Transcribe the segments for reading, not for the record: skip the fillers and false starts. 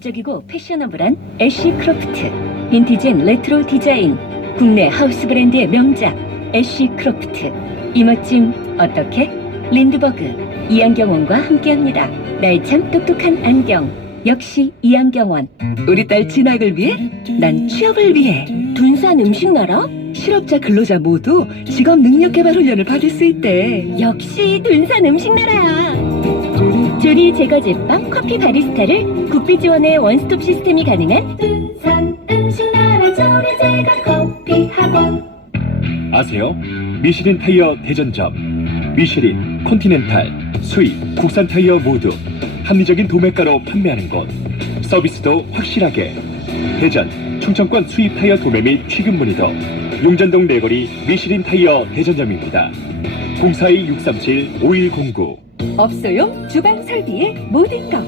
적이고 패셔너블한 애쉬 크로프트, 빈티지앤 레트로 디자인, 국내 하우스 브랜드의 명작 애쉬 크로프트. 이 멋짐 어떻게? 린드버그 이안경원과 함께합니다. 날 참 똑똑한 안경, 역시 이안경원. 우리 딸 진학을 위해, 난 취업을 위해. 둔산 음식 나라? 실업자 근로자 모두 직업 능력 개발 훈련을 받을 수 있대. 역시 둔산 음식 나라야. 조리 제거 제빵, 커피 바리스타를 국비 지원의 원스톱 시스템이 가능한 둔산 음식 나라 조리 제거 커피 학원. 아세요? 미쉐린 타이어 대전점, 미쉐린, 컨티넨탈, 수입, 국산 타이어 모두 합리적인 도매가로 판매하는 곳. 서비스도 확실하게. 대전, 충청권 수입 타이어 도매 및 취급 문의도 용전동 내거리 미쉐린 타이어 대전점입니다. 042-637-5109. 업소용 주방 설비의 모든 것.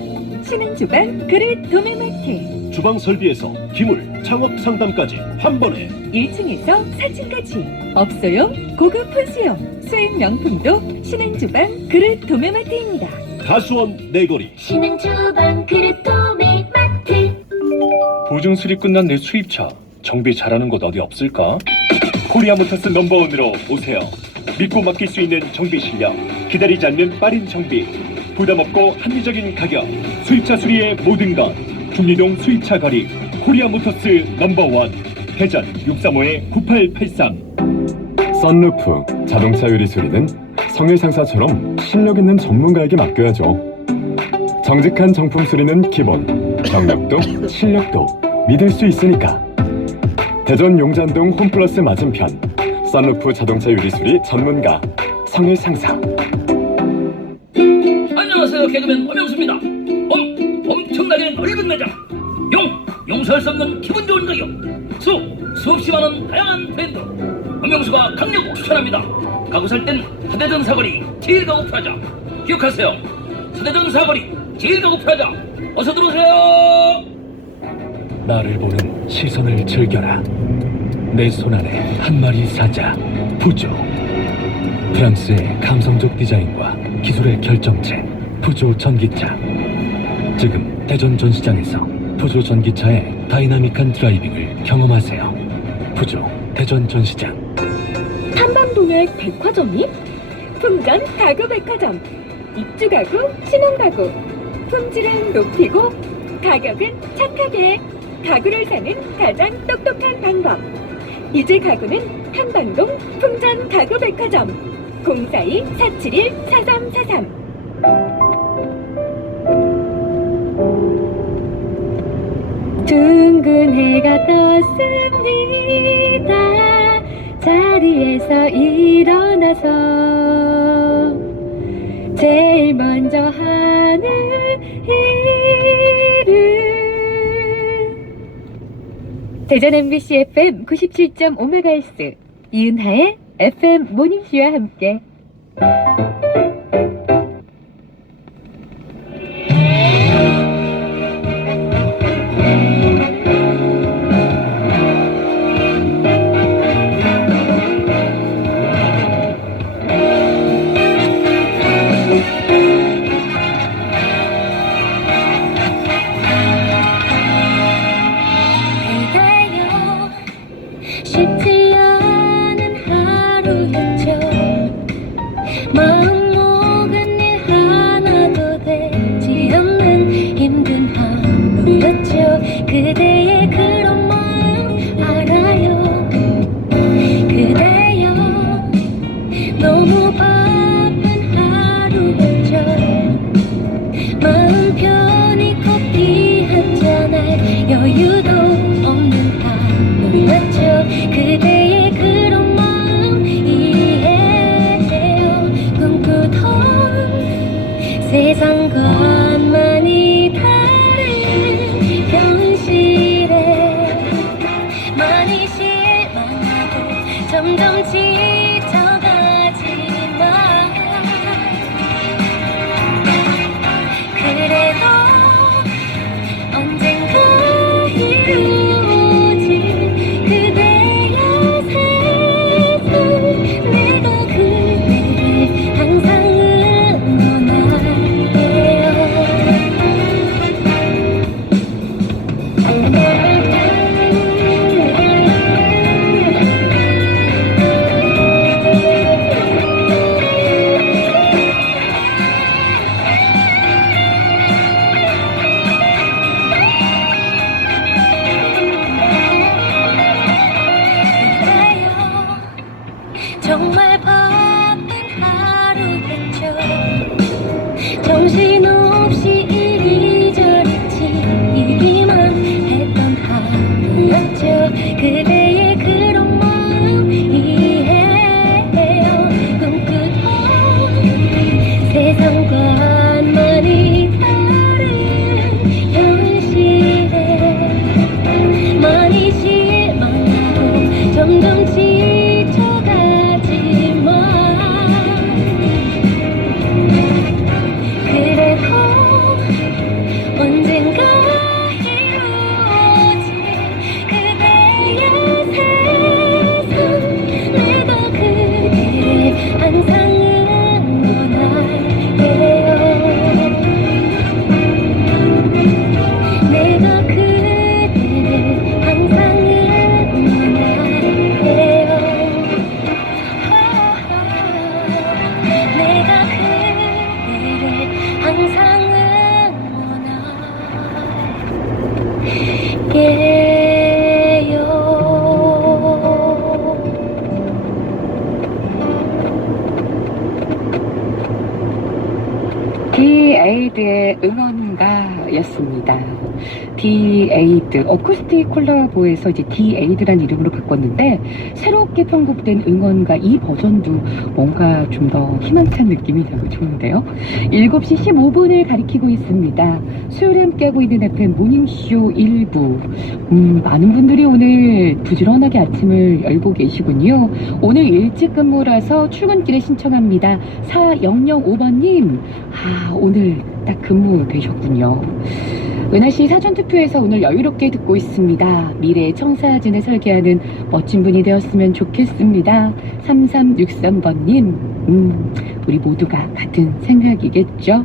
신흥 주방 그릇 도매마트. 주방 설비에서 기물, 창업 상담까지 한 번에 1층에서 4층까지 업소용 고급 분수용 수입 명품도 신흥 주방 그릇 도매마트입니다. 가수원 내거리 신흥 주방 그릇 도매마트. 보증 수리 끝난 내 수입차 정비 잘하는 곳 어디 없을까? 코리아모터스 넘버원으로 오세요. 믿고 맡길 수 있는 정비 실력, 기다리지 않는 빠른 정비, 부담 없고 합리적인 가격, 수입차 수리의 모든 것. 중리동 수입차 거리 코리아모터스 넘버원. 대전 635-9883. 썬루프, 자동차 유리 수리는 성일 상사처럼 실력 있는 전문가에게 맡겨야죠. 정직한 정품 수리는 기본, 경력도 실력도 믿을 수 있으니까. 대전 용잔동 홈플러스 맞은편 썬루프 자동차 유리 수리 전문가 성일 상사. 안녕하세요, 개그맨 엄영수입니다. 엄청나게 넓은 매장, 용서할 수 없는 기분 좋은 가격, 수없이 많은 다양한 브랜드. 엄영수가 강력 추천합니다. 가구 살 땐 서대전 사거리 제일 가구 프라자 기억하세요. 서대전 사거리 제일 가구 프라자, 어서 들어오세요. 나를 보는 시선을 즐겨라. 내 손안에 한 마리 사자 푸조. 프랑스의 감성적 디자인과 기술의 결정체 푸조 전기차. 지금 대전 전시장에서 푸조 전기차의 다이나믹한 드라이빙을 경험하세요. 푸조 대전 전시장. 탐방동의 백화점이? 품전 가구 백화점. 입주 가구, 신혼 가구. 품질은 높이고 가격은 착하게. 가구를 사는 가장 똑똑한 방법. 이제 가구는 한방동 품전 가구 백화점. 042-471-4343. 둥근 해가 떴습니다. 자리에서 일어나서 제일 먼저 하는 일은 대전 MBC FM 97.5MHz 이은하의 FM 모닝쇼와 함께. 쉽지 않은 하루였죠. 마음먹은 일 하나도 되지 않는 힘든 하루였죠. 그대의 그런 마음 알아요. 그대여 너무 바쁜 하루였죠. 마음 편히 커피 한잔할 여유도 없는 하루였죠. 그대의 그런 마음 이해해요. 꿈꾸던 세상과 많이 다른 현실. 밴드의 응원가였습니다. 디에이드 어쿠스틱 콜라보에서 이제 디에이드란 이름으로 바꿨는데 새롭게 편곡된 응원가 이 버전도 뭔가 좀 더 희망찬 느낌이 나고 좋은데요. 7시 15분을 가리키고 있습니다. 수요일에 함께하고 있는 FM 모닝쇼 1부. 많은 분들이 오늘 부지런하게 아침을 열고 계시군요. 오늘 일찍 근무라서 출근길에 신청합니다. 4005번님, 오늘 딱 근무되셨군요. 은하씨 사전투표에서 오늘 여유롭게 듣고 있습니다. 미래의 청사진을 설계하는 멋진 분이 되었으면 좋겠습니다. 3363번님, 우리 모두가 같은 생각이겠죠?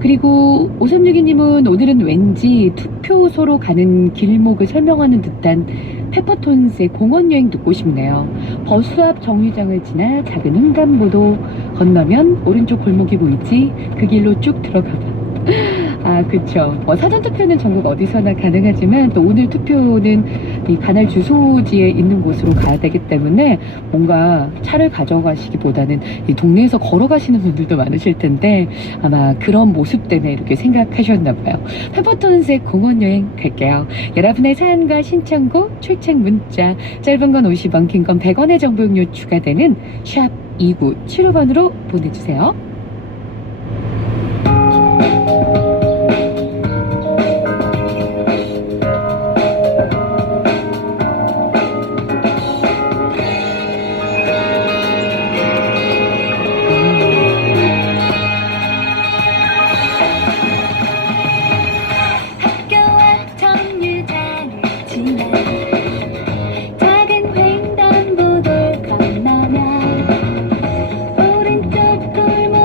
그리고 5362님은 오늘은 왠지 투표소로 가는 길목을 설명하는 듯한 페퍼톤스의 공원여행 듣고 싶네요. 버스 앞 정류장을 지나 작은 횡단보도 건너면 오른쪽 골목이 보이지? 그 길로 쭉 들어가봐. 그쵸. 사전투표는 전국 어디서나 가능하지만 또 오늘 투표는 이 관할 주소지에 있는 곳으로 가야 되기 때문에 뭔가 차를 가져가시기보다는 이 동네에서 걸어가시는 분들도 많으실 텐데 아마 그런 모습 때문에 이렇게 생각하셨나봐요. 페퍼톤스의 공원여행 갈게요. 여러분의 사연과 신청곡, 출첵 문자 짧은 건 50원, 긴 건 100원의 정보용료 추가되는 샵 2975번으로 보내주세요. 학교와 정류장을 지나 작은 횡단보도를 건너면 오른쪽 골목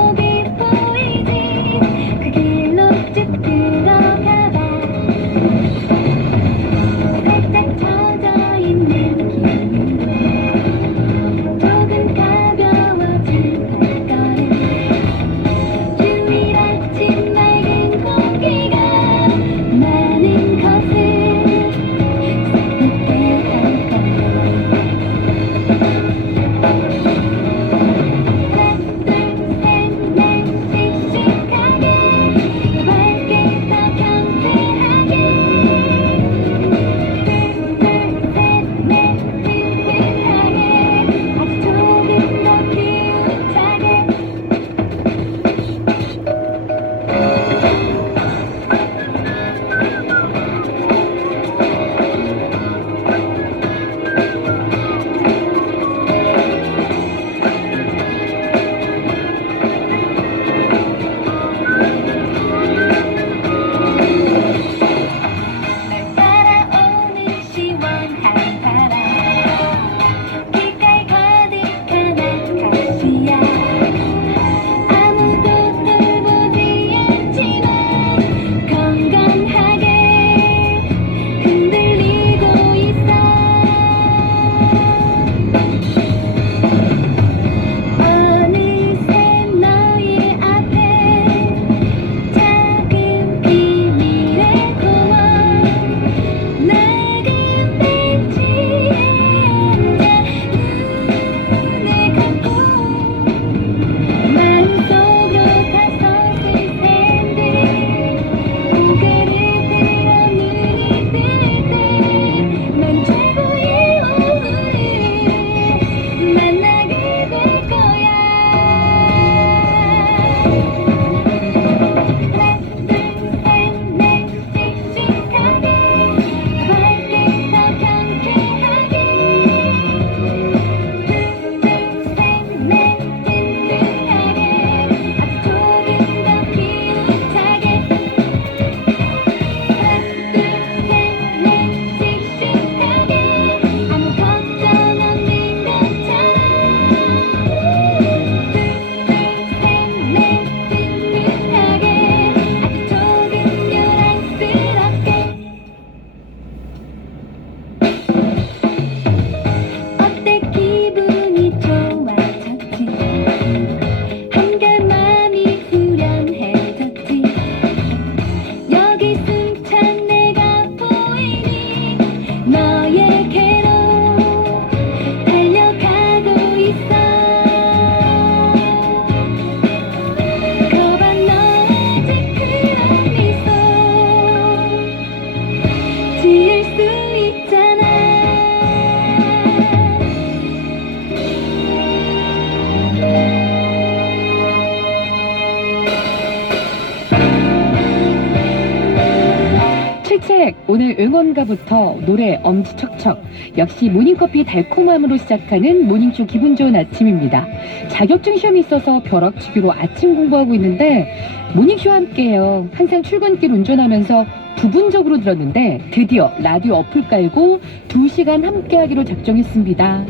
책 오늘 응원가부터 노래 엄지척척 역시 모닝커피 달콤함으로 시작하는 모닝쇼 기분 좋은 아침입니다. 자격증 시험이 있어서 벼락치기로 아침 공부하고 있는데 모닝쇼와 함께해요. 항상 출근길 운전하면서 부분적으로 들었는데 드디어 라디오 어플 깔고 2시간 함께하기로 작정했습니다.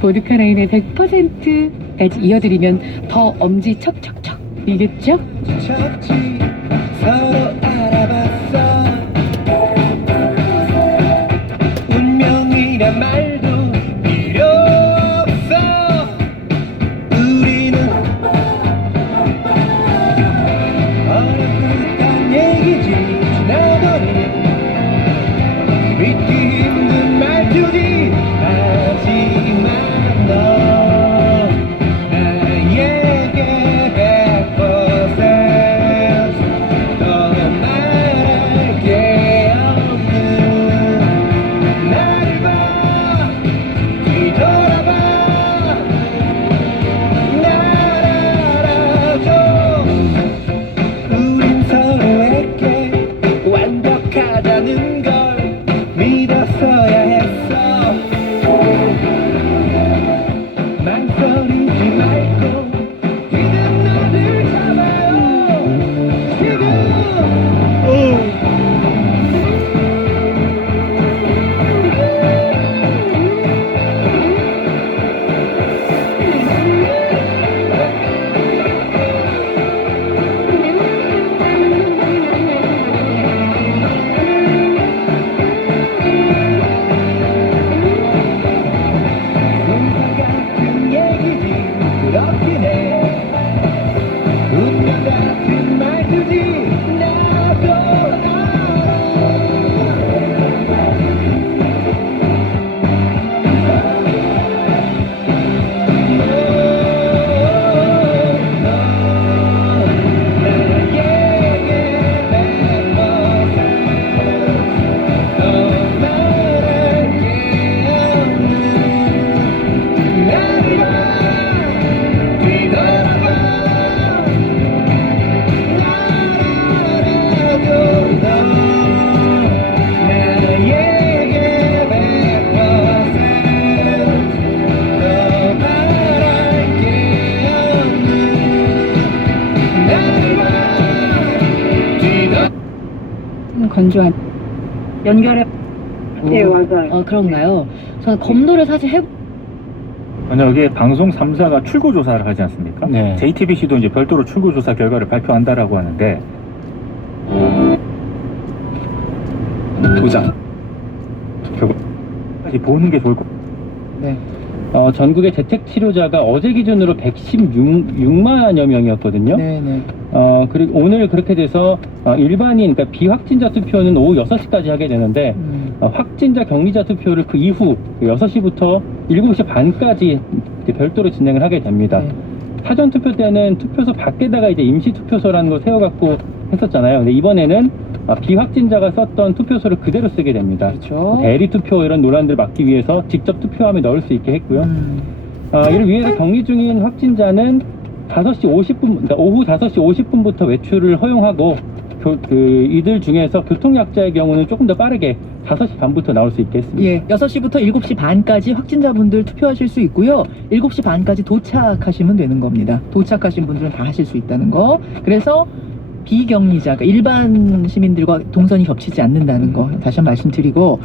보드카라인의 100%까지 이어드리면 더 엄지척척척 이겠죠? 찾지 서로 알아봤어 운명이란 말도 필요 없어 우리는 어렴풋한 얘기지 지나버린 믿기 힘든 말투지 하지만 너 나에게 100% 더 말할 게 없는 나를 봐 뒤돌아봐 날 알아줘 우린 서로에게 완벽하다는 걸 믿었어야 했어 망설이지 말고 지금 너를 잡아요 지금 운명 같은 얘기지 그렇긴 해 운명 같은 말투지 나도 건조한 연결해. 네, 맞아요. 그런가요? 저는 검도를 사실 만약에 방송 3사가 출고 조사를 하지 않습니까? 네. JTBC도 이제 별도로 출고 조사 결과를 발표한다라고 하는데 도장. 결과까지 보는 게 좋을 것 같아요. 네. 전국의 재택 치료자가 어제 기준으로 116만여 명이었거든요. 네네. 그리고 오늘 그렇게 돼서 일반인, 그러니까 비확진자 투표는 오후 6시까지 하게 되는데 확진자 격리자 투표를 그 이후 6시부터 7시 반까지 별도로 진행을 하게 됩니다. 네. 사전 투표 때는 투표소 밖에다가 이제 임시 투표소라는 걸 세워갖고 했었잖아요. 근데 이번에는 비확진자가 썼던 투표소를 그대로 쓰게 됩니다. 그렇죠. 대리 투표 이런 논란들을 막기 위해서 직접 투표함에 넣을 수 있게 했고요. 이를 위해서 격리 중인 확진자는 5시 50분, 그러니까 오후 5시 50분부터 외출을 허용하고 이들 중에서 교통약자의 경우는 조금 더 빠르게 5시 반부터 나올 수 있게 했습니다. 예, 6시부터 7시 반까지 확진자분들 투표하실 수 있고요. 7시 반까지 도착하시면 되는 겁니다. 도착하신 분들은 다 하실 수 있다는 거. 그래서 비격리자가 일반 시민들과 동선이 겹치지 않는다는 거 다시 한번 말씀드리고,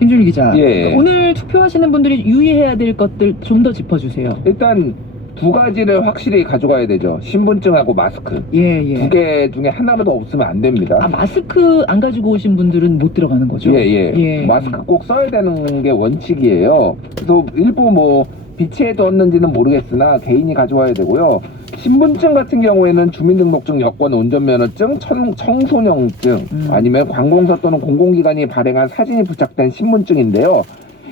김준일 기자, 예. 오늘 투표하시는 분들이 유의해야 될 것들 좀 더 짚어주세요. 일단 두 가지를 확실히 가져가야 되죠. 신분증하고 마스크. 예, 예. 두 개 중에 하나라도 없으면 안 됩니다. 아, 마스크 안 가지고 오신 분들은 못 들어가는 거죠? 예. 마스크 꼭 써야 되는 게 원칙이에요. 그래서 일부 뭐 비치에 뒀는지는 모르겠으나 개인이 가져와야 되고요. 신분증 같은 경우에는 주민등록증, 여권, 운전면허증, 청소년증 아니면 관공서 또는 공공기관이 발행한 사진이 부착된 신분증인데요.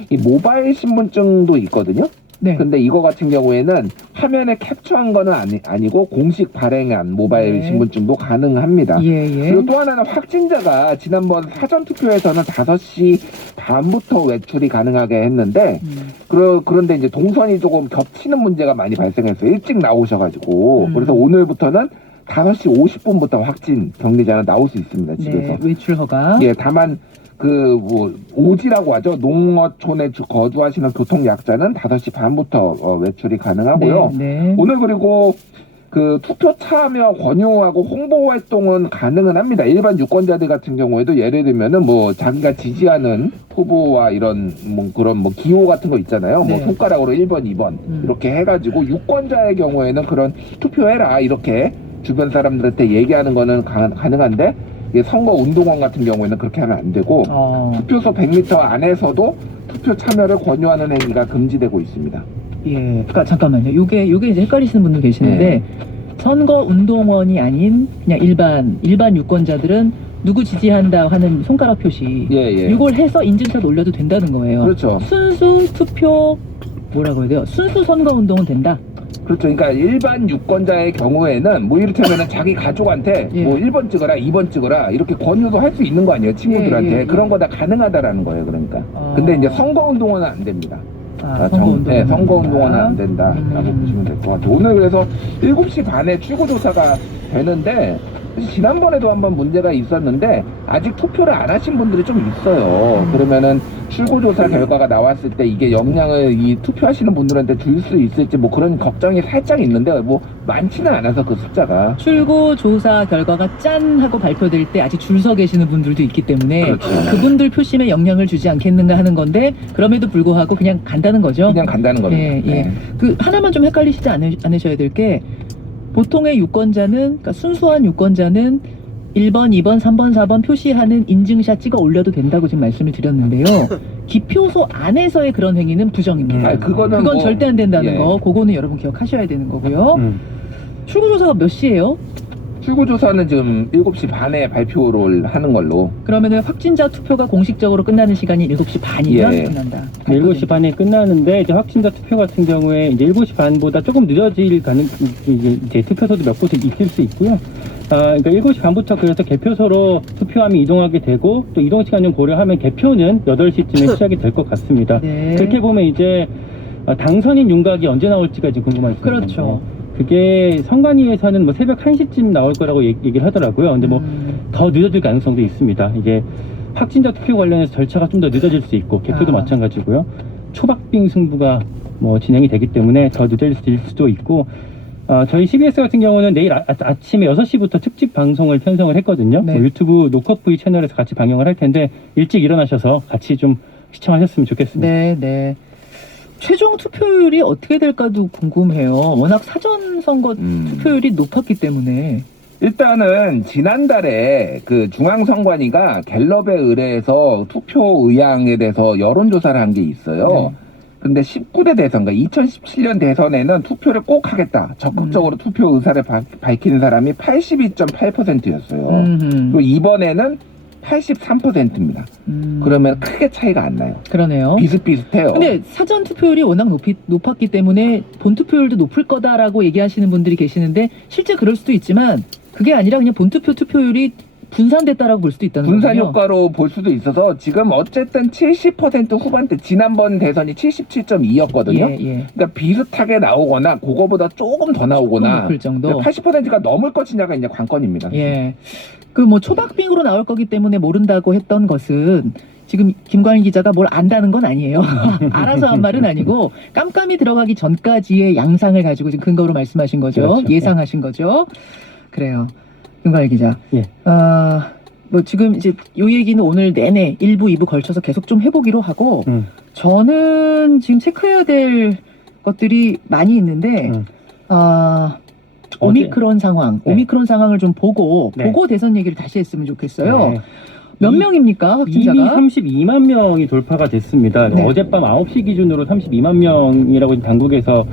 이 모바일 신분증도 있거든요. 네. 근데 이거 같은 경우에는 화면에 캡처한 거는 아니고 공식 발행한 모바일 네. 신분증도 가능합니다. 예. 그리고 또 하나는 확진자가 지난번 사전투표에서는 5시 반부터 외출이 가능하게 했는데 그런데 이제 동선이 조금 겹치는 문제가 많이 발생했어요. 일찍 나오셔가지고 그래서 오늘부터는 5시 50분부터 확진 격리자는 나올 수 있습니다. 집에서. 네, 외출 허가. 예, 다만 그 뭐 오지라고 하죠. 농어촌에 거주하시는 교통약자는 5시 반부터 외출이 가능하고요. 네. 오늘 그리고 그 투표 참여 권유하고 홍보 활동은 가능은 합니다. 일반 유권자들 같은 경우에도 예를 들면은 뭐 자기가 지지하는 후보와 이런 뭐 그런 뭐 기호 같은 거 있잖아요. 네. 뭐 손가락으로 1번, 2번 이렇게 해가지고 유권자의 경우에는 그런 투표해라 이렇게 주변 사람들한테 얘기하는 거는 가능한데 이게 선거 운동원 같은 경우에는 그렇게 하면 안 되고 투표소 100m 안에서도 투표 참여를 권유하는 행위가 금지되고 있습니다. 예, 그러니까 잠깐만요. 요게 이제 헷갈리시는 분들 계시는데 선거 운동원이 아닌 그냥 일반 유권자들은 누구 지지한다 하는 손가락 표시 이걸 해서 인증샷 올려도 된다는 거예요. 그렇죠. 순수 투표 뭐라고 해야 돼요? 순수 선거 운동은 된다. 그렇죠. 그러니까 일반 유권자의 경우에는 뭐 이를테면은 자기 가족한테 뭐 1번 찍어라, 2번 찍어라 이렇게 권유도 할 수 있는 거 아니에요, 친구들한테. 그런 거 다 가능하다라는 거예요, 그러니까. 근데 이제 선거운동원은 안 됩니다. 선거운동원은 안 된다라고 보시면 될 것 같아요. 오늘 그래서 7시 반에 출구조사가 되는데 지난번에도 한번 문제가 있었는데 아직 투표를 안 하신 분들이 좀 있어요. 그러면은 출구조사 결과가 나왔을 때 이게 영향을 이 투표하시는 분들한테 줄 수 있을지 뭐 그런 걱정이 살짝 있는데 뭐 많지는 않아서 그 숫자가. 출구조사 결과가 짠 하고 발표될 때 아직 줄 서 계시는 분들도 있기 때문에 그렇죠. 그분들 표심에 영향을 주지 않겠는가 하는 건데 그럼에도 불구하고 그냥 간다는 거죠. 그냥 간다는 겁니다. 예. 그 하나만 좀 헷갈리시지 않으셔야 될 게 보통의 유권자는 그러니까 순수한 유권자는 1번, 2번, 3번, 4번 표시하는 인증샷 찍어 올려도 된다고 지금 말씀을 드렸는데요. 기표소 안에서의 그런 행위는 부정입니다. 그건 뭐, 절대 안 된다는 거. 그거는 여러분 기억하셔야 되는 거고요. 출구조사가 몇 시예요? 출구조사는 지금 7시 반에 발표를 하는 걸로. 그러면은 확진자 투표가 공식적으로 끝나는 시간이 7시 반이면 끝난다. 7시 반에 끝나는데 이제 확진자 투표 같은 경우에 이제 7시 반보다 조금 늦어질 이제 투표소도 몇 곳에 있을 수 있고요. 그러니까 7시 반부터 그래서 개표소로 투표함이 이동하게 되고 또 이동 시간 좀 고려하면 개표는 8시쯤에 시작이 될 것 같습니다. 그렇게 보면 이제 당선인 윤곽이 언제 나올지가 지금 궁금할 수 있는 그렇죠. 그게 선관위에서는 뭐 새벽 1시쯤 나올 거라고 얘기를 하더라고요. 근데 뭐 더 늦어질 가능성도 있습니다. 이게 확진자 투표 관련해서 절차가 좀 더 늦어질 수 있고 개표도 마찬가지고요. 초박빙 승부가 뭐 진행이 되기 때문에 더 늦어질 수도 있고 저희 CBS 같은 경우는 내일 아침에 6시부터 특집 방송을 편성을 했거든요. 뭐 유튜브 노컷V 채널에서 같이 방영을 할 텐데 일찍 일어나셔서 같이 좀 시청하셨으면 좋겠습니다. 네. 최종 투표율이 어떻게 될까도 궁금해요. 워낙 사전 선거 투표율이 높았기 때문에. 일단은 지난달에 그 중앙선관위가 갤럽에 의뢰해서 투표 의향에 대해서 여론조사를 한 게 있어요. 근데 19대 대선, 그러니까 2017년 대선에는 투표를 꼭 하겠다. 적극적으로 투표 의사를 밝히는 사람이 82.8%였어요. 그리고 이번에는 83%입니다. 그러면 크게 차이가 안 나요. 그러네요. 비슷비슷해요. 근데 사전 투표율이 워낙 높았기 때문에 본 투표율도 높을 거다라고 얘기하시는 분들이 계시는데 실제 그럴 수도 있지만 그게 아니라 그냥 본투표 투표율이 분산됐다라고 볼 수도 있다는 거예요. 분산 효과로 볼 수도 있어서 지금 어쨌든 70% 후반대, 지난번 대선이 77.2였거든요. 그러니까 비슷하게 나오거나 그거보다 조금 더 나오거나 높을 정도. 80%가 넘을 것이냐가 이제 관건입니다. 그 뭐 초박빙으로 나올 거기 때문에 모른다고 했던 것은 지금 김관일 기자가 뭘 안다는 건 아니에요. 알아서 한 말은 아니고 깜깜이 들어가기 전까지의 양상을 가지고 지금 근거로 말씀하신 거죠. 그렇죠. 예상하신 거죠. 그래요. 김관일 기자. 예. 뭐 지금 이제 요 얘기는 오늘 내내 1부, 2부 걸쳐서 계속 좀 해보기로 하고 저는 지금 체크해야 될 것들이 많이 있는데 오미크론 상황, 오미크론 상황을 좀 보고 대선 얘기를 다시 했으면 좋겠어요. 몇 명입니까, 확진자가? 이미 32만 명이 돌파가 됐습니다. 어젯밤 9시 기준으로 32만 명이라고 당국에서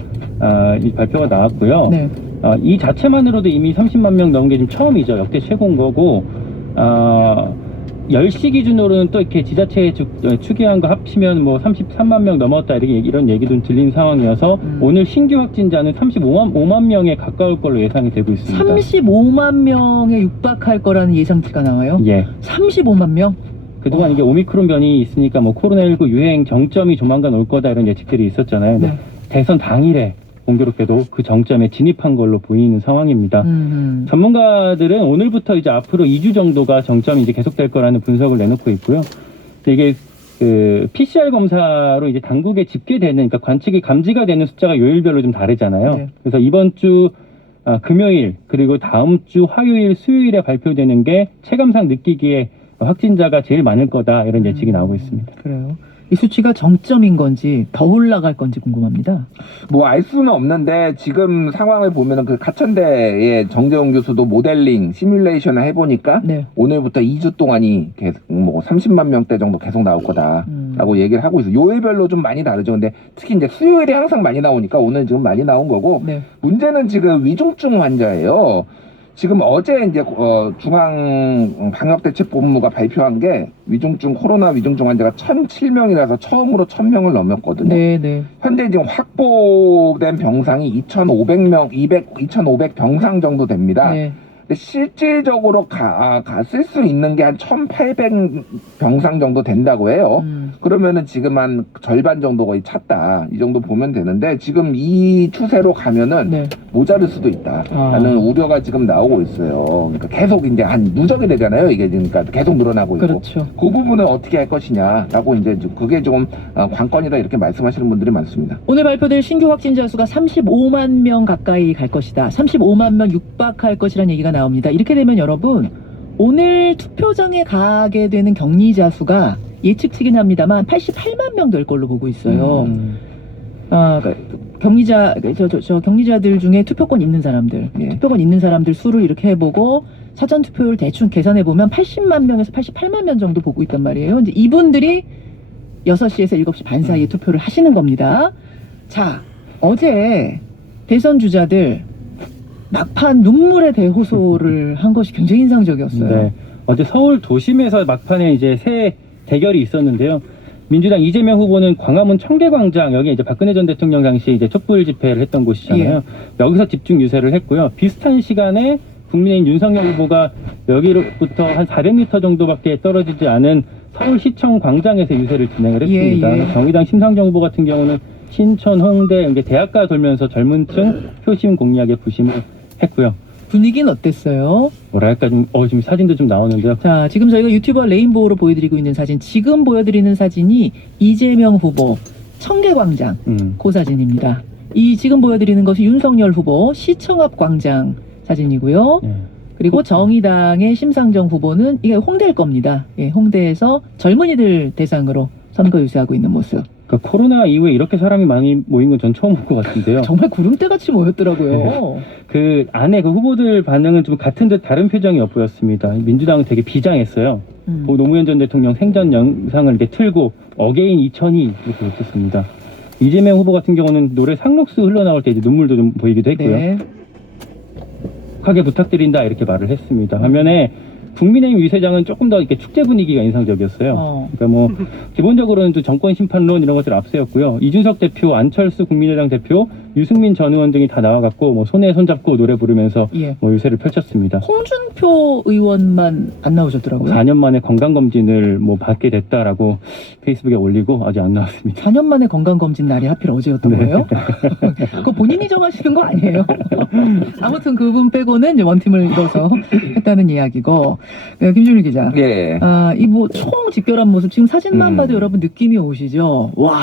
발표가 나왔고요. 이 자체만으로도 이미 30만 명 넘은 게 지금 처음이죠. 역대 최고인 거고 10시 기준으로는 또 이렇게 지자체 추계한 거 합치면 뭐 33만 명 넘었다 이런 얘기도 들린 상황이어서 오늘 신규 확진자는 35만 명에 가까울 걸로 예상이 되고 있습니다. 35만 명에 육박할 거라는 예상치가 나와요? 예. 35만 명? 그동안 이게 오미크론 변이 있으니까 뭐 코로나19 유행 정점이 조만간 올 거다 이런 예측들이 있었잖아요. 대선 당일에 공교롭게도 그 정점에 진입한 걸로 보이는 상황입니다. 전문가들은 오늘부터 이제 앞으로 2주 정도가 정점이 이제 계속될 거라는 분석을 내놓고 있고요. 이게 그 PCR 검사로 이제 당국에 집계되는, 그러니까 관측이 감지가 되는 숫자가 요일별로 좀 다르잖아요. 네. 그래서 이번 주 금요일 그리고 다음 주 화요일, 수요일에 발표되는 게 체감상 느끼기에 확진자가 제일 많을 거다, 이런 예측이 나오고 있습니다. 그래요. 이 수치가 정점인 건지 더 올라갈 건지 궁금합니다. 뭐 알 수는 없는데 지금 상황을 보면은 그 가천대의 정재용 교수도 모델링 시뮬레이션을 해보니까 네. 오늘부터 2주 동안이 계속 뭐 30만 명대 정도 계속 나올 거다라고 얘기를 하고 있어요. 요일별로 좀 많이 다르죠. 근데 특히 이제 수요일에 항상 많이 나오니까 오늘 지금 많이 나온 거고, 네. 문제는 지금 위중증 환자예요. 지금 어제 이제 중앙방역대책본부가 발표한 게 위중증 코로나 위중증 환자가 1,007명이라서 처음으로 1,000명을 넘었거든요. 네, 네. 현재 지금 확보된 병상이 2,500 병상 정도 됩니다. 네. 근데 실질적으로 쓸 수 있는 게 한 1,800 병상 정도 된다고 해요. 그러면은 지금 한 절반 정도 거의 찼다, 이 정도 보면 되는데, 지금 이 추세로 가면은 네. 모자랄 수도 있다라는 우려가 지금 나오고 있어요. 그러니까 계속 이제 한 누적이 되잖아요. 이게 그러니까 계속 늘어나고 있고. 그렇죠. 그 부분은 어떻게 할 것이냐라고 이제 그게 좀 관건이다, 이렇게 말씀하시는 분들이 많습니다. 오늘 발표될 신규 확진자 수가 35만 명 가까이 갈 것이다. 35만 명 육박할 것이라는 얘기가 나옵니다. 이렇게 되면 여러분, 오늘 투표장에 가게 되는 격리자 수가 예측치긴 합니다만 88만 명 될 걸로 보고 있어요. 격리자들 중에 투표권 있는 사람들, 투표권 있는 사람들 수를 이렇게 해보고 사전 투표율 대충 계산해 보면 80만 명에서 88만 명 정도 보고 있단 말이에요. 이제 이분들이 6시에서 7시 반 사이에 투표를 하시는 겁니다. 자, 어제 대선 주자들 막판 눈물의 대호소를 한 것이 굉장히 인상적이었어요. 네. 어제 서울 도심에서 막판에 이제 새 대결이 있었는데요. 민주당 이재명 후보는 광화문 청계광장, 여기 이제 박근혜 전 대통령 당시 이제 촛불 집회를 했던 곳이잖아요. 여기서 집중 유세를 했고요. 비슷한 시간에 국민의힘 윤석열 후보가 여기로부터 한 400m 정도밖에 떨어지지 않은 서울시청 광장에서 유세를 진행을 했습니다. 정의당 심상정 후보 같은 경우는 신촌, 홍대, 이제 대학가 돌면서 젊은 층 표심 공략에 부심을 했고요. 분위기는 어땠어요? 뭐랄까 지금 사진도 좀 나오는데요. 자, 지금 저희가 유튜버 레인보우로 보여드리고 있는 사진, 지금 보여드리는 사진이 이재명 후보 청계광장 그 사진입니다. 이 지금 보여드리는 것이 윤석열 후보 시청 앞 광장 사진이고요. 그리고 정의당의 심상정 후보는 이게 홍대일 겁니다. 예, 홍대에서 젊은이들 대상으로 선거 유세하고 있는 모습. 그러니까 코로나 이후에 이렇게 사람이 많이 모인 건 전 처음 본 것 같은데요. 정말 구름대같이 모였더라고요. 네. 그 안에 그 후보들 반응은 좀 같은 듯 다른 표정이 엿보였습니다. 민주당은 되게 비장했어요. 노무현 전 대통령 생전 영상을 이렇게 틀고 어게인 2002 이렇게 외쳤습니다. 이재명 후보 같은 경우는 노래 상록수 흘러나올 때 이제 눈물도 좀 보이기도 했고요. 네. 하게 부탁드린다, 이렇게 말을 했습니다. 반면에 국민의힘 위세장은 조금 더 이렇게 축제 분위기가 인상적이었어요. 그러니까 뭐 기본적으로는 또 정권 심판론 이런 것들 앞세웠고요. 이준석 대표, 안철수 국민의당 대표, 유승민 전 의원 등이 다 나와갖고 뭐 손에 손잡고 노래 부르면서 뭐 유세를 펼쳤습니다. 홍준표 의원만 안 나오셨더라고요. 4년 만에 건강검진을 뭐 받게 됐다라고 페이스북에 올리고 아직 안 나왔습니다. 4년 만에 건강검진 날이 하필 어제였던 거예요? 그거 본인이 정하시는 거 아니에요? 아무튼 그분 빼고는 이제 원팀을 이뤄서 했다는 이야기고. 김준일 기자. 예. 이 뭐 총 집결한 모습 지금 사진만 봐도 여러분 느낌이 오시죠? 와,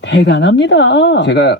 대단합니다. 제가